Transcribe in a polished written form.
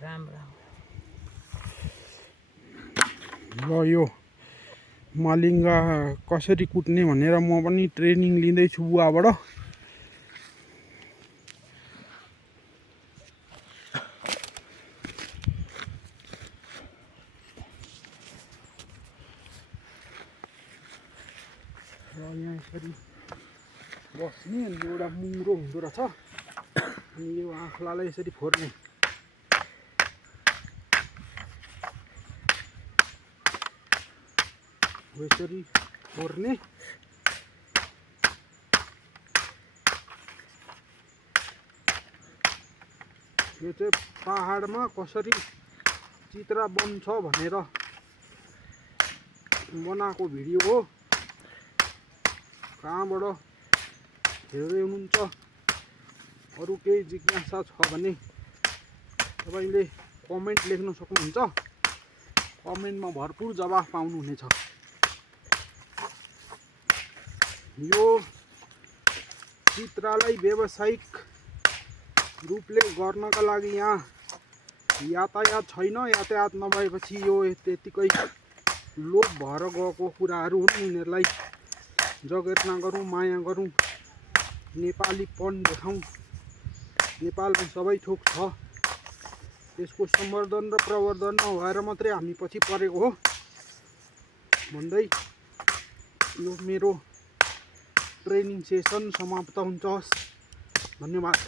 राम राम ल यो मलिङ्गा कसरी कुट्ने भनेर म पनि ट्रेनिङ लिँदैछु बुवाबाट। र यहाँ यसरी बस्ने अनि एउटा मुरो हुँदो रहेछ अनि यो आँख्लालाई यसरी फोर्ने। यसरी फोर्ने यो चाहिँ पहाडमा कसरी चित्रा बन्छ भनेर बनाएको भिडियो हो। कहाँबाट हेर्दै हुनुहुन्छ अरू केही जिज्ञासा छ भने तपाईले कमेन्ट लेख्न सक्नुहुन्छ। कमेन्टमा भरपुर जवाफ पाउनुहुनेछ। यो चित्रालाई व्यावसायिक रूपले गर्नका लागि यहाँ यातायात छैन। यातायात नभएपछि यो त्यतिकै लोप भएर गएको कुराहरू हुन्। यिनीहरूलाई जगेर्ना गरौँ, माया गरौँ, नेपालीपन देखाउँ। नेपालमा सबै थोक छ, त्यसको संवर्धन र प्रवर्धन नभएर मात्रै हामी पछि परेको हो भन्दै यो मेरो ट्रेनिङ सेसन समाप्त हुन्छ। धन्यवाद।